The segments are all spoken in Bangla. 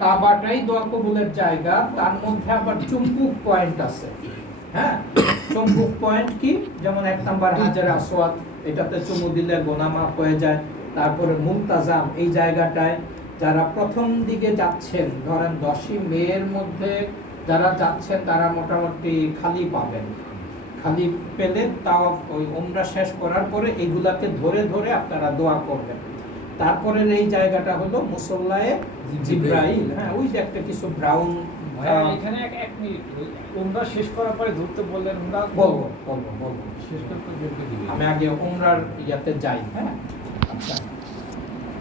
কাবাটাই দোয়া কবুলের জায়গা, তার মধ্যে আবার চুম্বুক পয়েন্ট আছে। হ্যাঁ, চুম্বুক পয়েন্ট কি? যেমন 1 নাম্বার হাজারে আসওয়াদ, এটাতে চুমু দিলে গোনা মাফ হয়ে যায়। তারপরে মুলতাজাম, এই জায়গাটায় যারা প্রথম দিকে যাচ্ছেন, ধরেন 10ই মের মধ্যে যারা যাচ্ছেন তারা মোটামুটি খালি পাবেন। খালি পেলে তাও ওই উমরা শেষ করার পরে এইগুলাকে ধরে ধরে আপনারা দোয়া করবেন। তারপরে এই জায়গাটা হলো মুসল্লায়ে জিব্রাইল। হ্যাঁ, ওই যে একটা কিছু ব্রাউন। এখানে এক মিনিট, উমরা শেষ করার পরে ধরতে বললেন, উমরা বলবো শেষ করতে ধরতে দিবেন। আমি আগে উমরার ইয়াতে যাই। হ্যাঁ, আচ্ছা,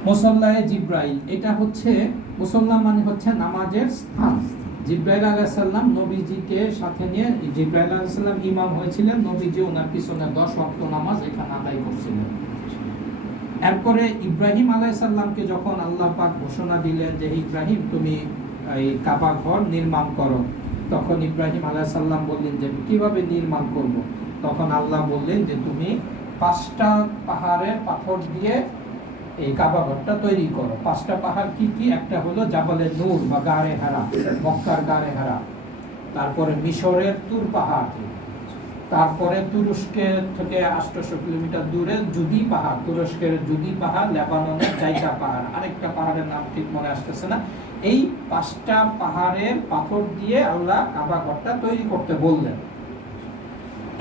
মুসল্লায়ে জিব্রাইল, এটা হচ্ছে মুসল্লা মানে হচ্ছে নামাজের স্থান। জিব্রাইল আলাইহিস সালাম নবীজিকে সাথে নিয়ে, জিব্রাইল আলাইহিস সালাম ইমাম হয়েছিলেন, নবীজি ওনার পিছনে 10 ওয়াক্ত নামাজ এখানে আদায় করছিলেন। এরপরে ইব্রাহিম আলাইহিস সালামকে যখন আল্লাহ পাক ঘোষণা দিলেন যে ইব্রাহিম তুমি এই কাবা ঘর নির্মাণ করো, তখন ইব্রাহিম আলাইহিস সালাম বললেন যে কিভাবে নির্মাণ করব। তখন আল্লাহ বললেন যে তুমি 5টা পাহাড়ের পাথর দিয়ে এই কাবা ঘরটা তৈরি করো। 5টা পাহাড় কি কি? একটা হলো জাবালে নূর বা গারে হারা, মক্কার গারে হারা। তারপরে মিশরের তুর পাহাড়, তারপরে তুরস্কের থেকে 800 কিলোমিটার দূরে জুদি পাহাড়, তুরস্কের জুদি পাহাড়, লেবাননের জাইতা পাহাড়, আরেকটা পাহাড়ের নাম ঠিক মনে আসতেছে না। এই 5টা পাহাড়ের পাথর দিয়ে আল্লাহ কাবা ঘরটা তৈরি করতে বললেন।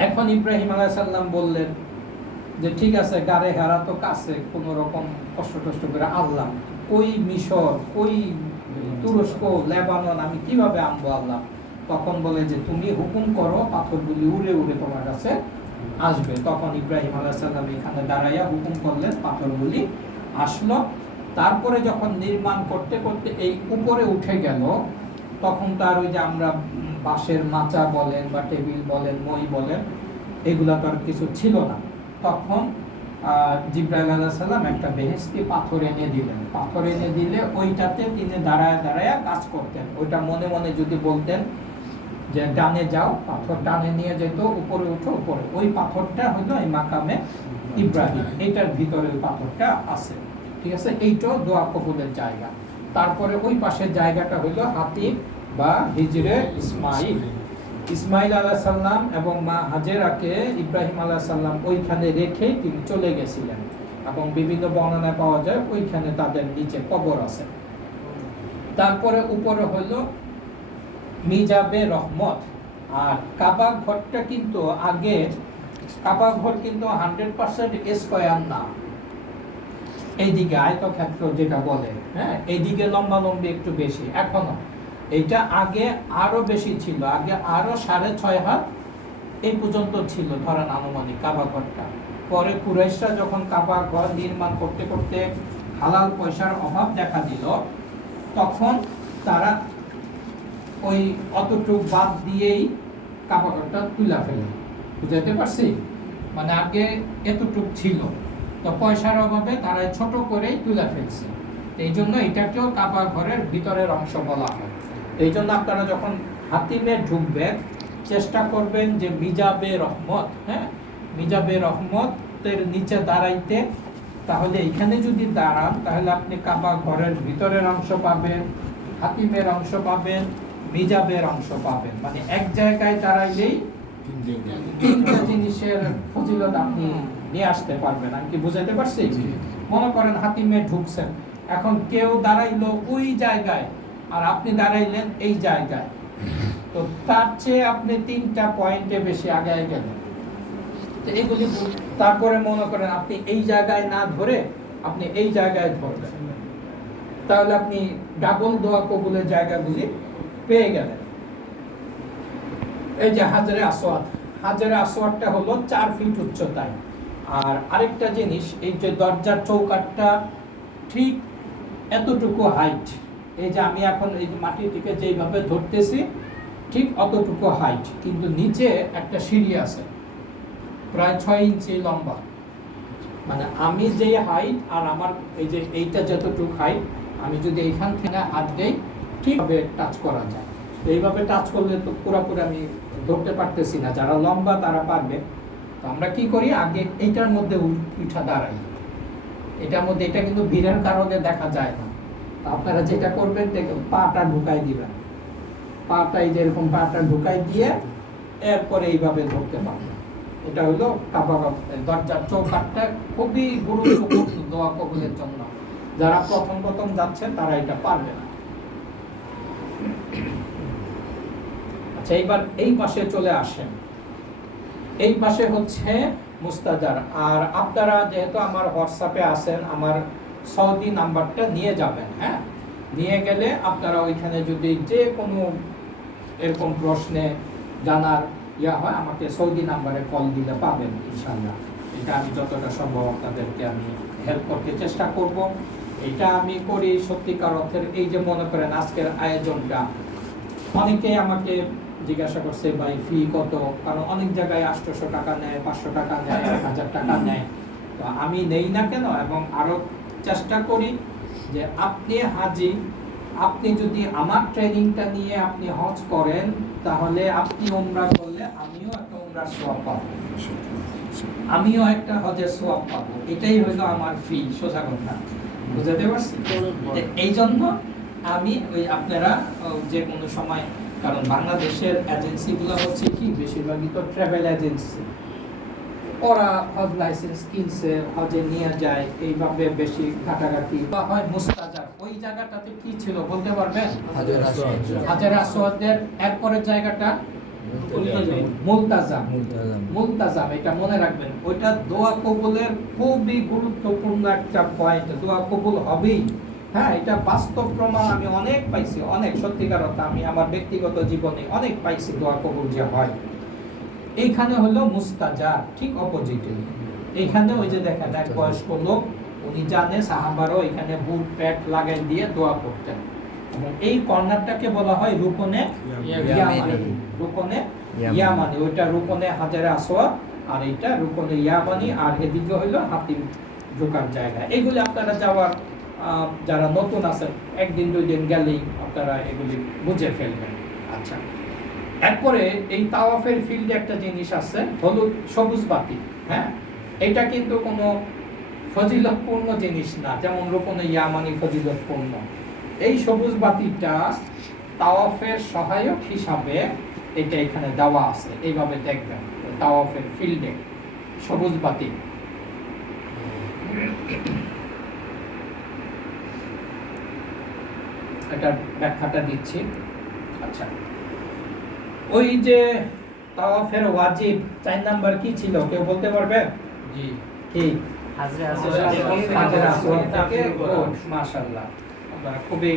এখন ইব্রাহিম আলাইহিস সালাম বললেন যে ঠিক আছে, গারে হারা তো কাছে, কোনো রকম কষ্ট করে আল্লাহ, ওই মিশর, ওই তুরস্ক, লেবানন আমি কিভাবে আনবো আল্লাহ? তখন বলে যে তুমি হুকুম করো, পাথরগুলি উড়ে উড়ে তোমার কাছে আসবে। তখন ইব্রাহিম আলাইহিস সালাম এখানে দাঁড়াইয়া হুকুম করলেন, পাথরগুলি আসলো। তারপরে যখন নির্মাণ করতে করতে এই উপরে উঠে গেল, তখন তার ওই যে আমরা বাঁশের মাচা বলেন বা টেবিল বলেন, মই বলেন, এগুলা তো আর কিছু ছিল না। তখন জিব্রাইল আলাইহিস সালাম একটা বেহেশতি পাথর এনে দিলেন। পাথর এনে দিলে ওইটাতে তিনি দাঁড়ায় দাঁড়ায় কাজ করতেন। ওইটা মনে মনে যদি বলতেন যে ডানে যাও, পাথর ডানে নিয়ে যেত, উপরে উঠো উপরে, ওই পাথরটা হলো এই মাকামে ইব্রাহিম, এটার ভিতরে ওই পাথরটা আছে। ঠিক আছে, এইটাও দোয়া কবুলের জায়গা। তারপরে ওই পাশের জায়গাটা হলো হাতিম বা হিজরে ইসমাইল। ইসমাইল আলাইহিস সালাম এবং মা হাজেরাকে ইব্রাহিম আলাইহিস সালাম ওইখানে রেখে তিনি চলে গেছিলেন, এবং বিভিন্ন বর্ণনায় পাওয়া যায় ওইখানে তাদের নিচে কবর আছে। তারপরে উপরে হলো মিজাবে রহমত। আর কাবা ঘরটা কিন্তু আগে, কাবা ঘর কিন্তু 100% স্কয়ার না, এইদিকে আয়তক্ষেত্র যেটা বলে, হ্যাঁ, এইদিকে লম্বালম্বি একটু বেশি। এখনো এটা আগে আরো বেশি ছিল, আগে আরো 6.5 হাত এই পর্যন্ত ছিল ধরেন আনুমানিক কাবা ঘরটা। পরে কুরাইশরা যখন কাবা ঘর নির্মাণ করতে করতে হালাল পয়সার অভাব দেখা দিল, তখন তারা ওই অতটুক বাদ দিয়েই কাবা ঘরটা তুলে ফেলে। বুঝাইতে পারছি? মানে আগে এতটুক ছিল, তো পয়সার অভাবে তারা ছোট করেই তুলে ফেলছে। এই জন্য এটাকেও কাবা ঘরের ভিতরের অংশ বলা হয়। এই জন্য আপনারা যখন হাতিমে ঢুকবেন, চেষ্টা করবেন যে মিজাবে রহমত, হ্যাঁ, মিজাবে রহমতের নিচে দাঁড়াইতে। তাহলে এখানে যদি দাঁড়ান তাহলে আপনি কাবা ঘরের ভিতরের অংশ পাবেন, হাতিমের অংশ পাবেন, মিজাবের অংশ পাবেন। মানে এক জায়গায় দাঁড়াইলেই 3টা জিনিসের ফজিলত আপনি নিয়ে আসতে পারবেন। আমি কি বুঝাইতে পারছি? মনে করেন হাতিমে ঢুকছেন, এখন কেউ দাঁড়াইলো ওই জায়গায় আর আপনি দাঁড়াইলেন এই জায়গায়, তো তার চেয়ে আপনি 3টা পয়েন্টে বেশি আগায় গেলেন। তো এগুলি, তারপরে মনে করেন আপনি এই জায়গায় না ধরে আপনি এই জায়গায় ধরবেন, তাহলে আপনি ডাবল দোয়া কবুলের জায়গাগুলি পেয়ে গেলেন। এই যে হাজরে আসওয়াদ, হাজরে আসওয়াদটা হলো 4 ফিট উচ্চতায়। আর আরেকটা জিনিস, এই যে দরজার চৌকাঠটা ঠিক এতটুকু হাইট, এই যে আমি এখন এই মাটির দিকে যেইভাবে ধরতেছি ঠিক অতটুকু হাইট, কিন্তু নিচে একটা সিঁড়ি আছে প্রায় 6 ইঞ্চি লম্বা। মানে আমি যে হাইট আর আমার এই যে এইটা যতটুকু হাইট, আমি যদি এইখান থেকে হাত দেই ঠিকভাবে টাচ করা যায়। এইভাবে টাচ করলে তো পুরোপুরি আমি ধরতে পারতেছি না, যারা লম্বা তারা পারবে। তো আমরা কি করি, আগে এইটার মধ্যে উঠা দাঁড়াই, এটার মধ্যে, এটা কিন্তু ভিড়ের কারণে দেখা যায় না। আপনারা যেটা করবেন পাটা ঢুকাই দিবেন, পাটাই যেরকম পাটা ঢুকাই দিয়ে এরপরে এইভাবে ধরতে পারবেন। এটা হলো কাবা দরজার চৌকাঠটা খুবই গুরুত্বপূর্ণ দোয়া কবুলের জন্য। যারা প্রথম প্রথম যাচ্ছেন তারা এটা পারবে না। আচ্ছা, এইবার এই পাশে চলে আসেন। এই পাশে হচ্ছে মুস্তাজার। আর আপনারা যেহেতু আমার হোয়াটসঅ্যাপে আছেন, আমার সৌদি নাম্বারটা নিয়ে যাবেন। হ্যাঁ, নিয়ে গেলে আপনারা ওইখানে যদি যে কোনো এরকম প্রশ্নে জানার হয়, আমাকে সৌদি নাম্বারে কল দিলে পাবেন ইনশাআল্লাহ। এটা আমি যতটা সম্ভব আপনাদেরকে আমি হেল্প করতে চেষ্টা করব। এটা আমি করি সত্যিকার অর্থের। এই যে মনে করেন আজকের আয়োজনটা, অনেকেই আমাকে জিজ্ঞাসা করছে ভাই ফি কত, কারণ অনেক জায়গায় 800 টাকা নেয়, 500 টাকা নেয়, 1000 টাকা নেয়। তো আমি নেই না কেন, এবং আরো চেষ্টা করি যে আপনি হাজি, আপনি যদি আমার ট্রেনিংটা নিয়ে আপনি হজ করেন, তাহলে আপনি উমরা করলে আমিও একটা উমরার সওয়াব পাবো, আমিও একটা হজের সওয়াব পাবো। এটাই হলো আমার ফি, সোজা কথা। বুঝাতে পারছি? এই জন্য আমি ওই আপনারা যে কোনো সময়, কারণ বাংলাদেশের এজেন্সিগুলো হচ্ছে কি বেশিরভাগই তো ট্রাভেল এজেন্সি, ওরা হজ লাইসেন্স কিনছে, হজে নিয়ে যায়, এইভাবে বেশি ঘাটাঘাটি বা হয়। মুস্তাজার ওই জায়গাটাতে কি ছিল বলতে পারবেন? হাজার আসওয়াদের এরপরের জায়গাটা মুলতাজাম। মুলতাজাম, এটা মনে রাখবেন। ওইটা দোয়া কবুলের খুবই গুরুত্বপূর্ণ একটা পয়েন্ট। দোয়া কবুল হবেই। হ্যাঁ, এটা বাস্তব প্রমাণ আমি অনেক পাইছি, অনেক সত্যিকার অর্থে আমি আমার ব্যক্তিগত জীবনে অনেক পাইছি দোয়া কবুল যে হয়। এইখানে হলো মুস্তাজার, ঠিক অপোজিটে। এইখানে ওই যে দেখেন এক বয়স্ক লোক, উনি জানে সাহাবারও এখানে বুট প্যাট লাগাই দিয়ে দোয়া করতেন। এবং এই কর্নারটাকে বলা হয় রুকনে ইয়ামানি। রুকনে ইয়ামানি, ওইটা রুকনে হাজারে আসওয়াদ, আর এইটা রুকনে ইয়ামানি, আর এদিকে হইলো হাতিম ঢোকার জায়গা। এইগুলি আপনারা যাওয়ার যারা নতুন আছেন, একদিন দুই দিন গেলেই আপনারা এগুলি বুঝে ফেলবেন। আচ্ছা, এরপরে এই তাওয়াফের ফিল্ডে একটা জিনিস আছে, হলুদ সবুজ বাতি। হ্যাঁ, এটা কিন্তু কোনো ফজিলতপূর্ণ জিনিস না, যেমন রুকনে ইয়ামানি ফজিলতপূর্ণ। এই সবুজ বাতিটা তাওয়াফের সহায়ক হিসাবে এটা এখানে দেওয়া আছে। এইভাবে দেখবেন তাওয়াফের ফিল্ডে সবুজ বাতি। এটার ব্যাখ্যাটা দিচ্ছি। আচ্ছা, ওই যে তাওয়াফের ওয়াজিব 4 নাম্বার কি ছিল কেউ বলতে পারবে? জি, কি? হাজরে আসওয়াদ হাজরে আসওয়াদ থেকে মাশাআল্লাহ, আপনারা খুবই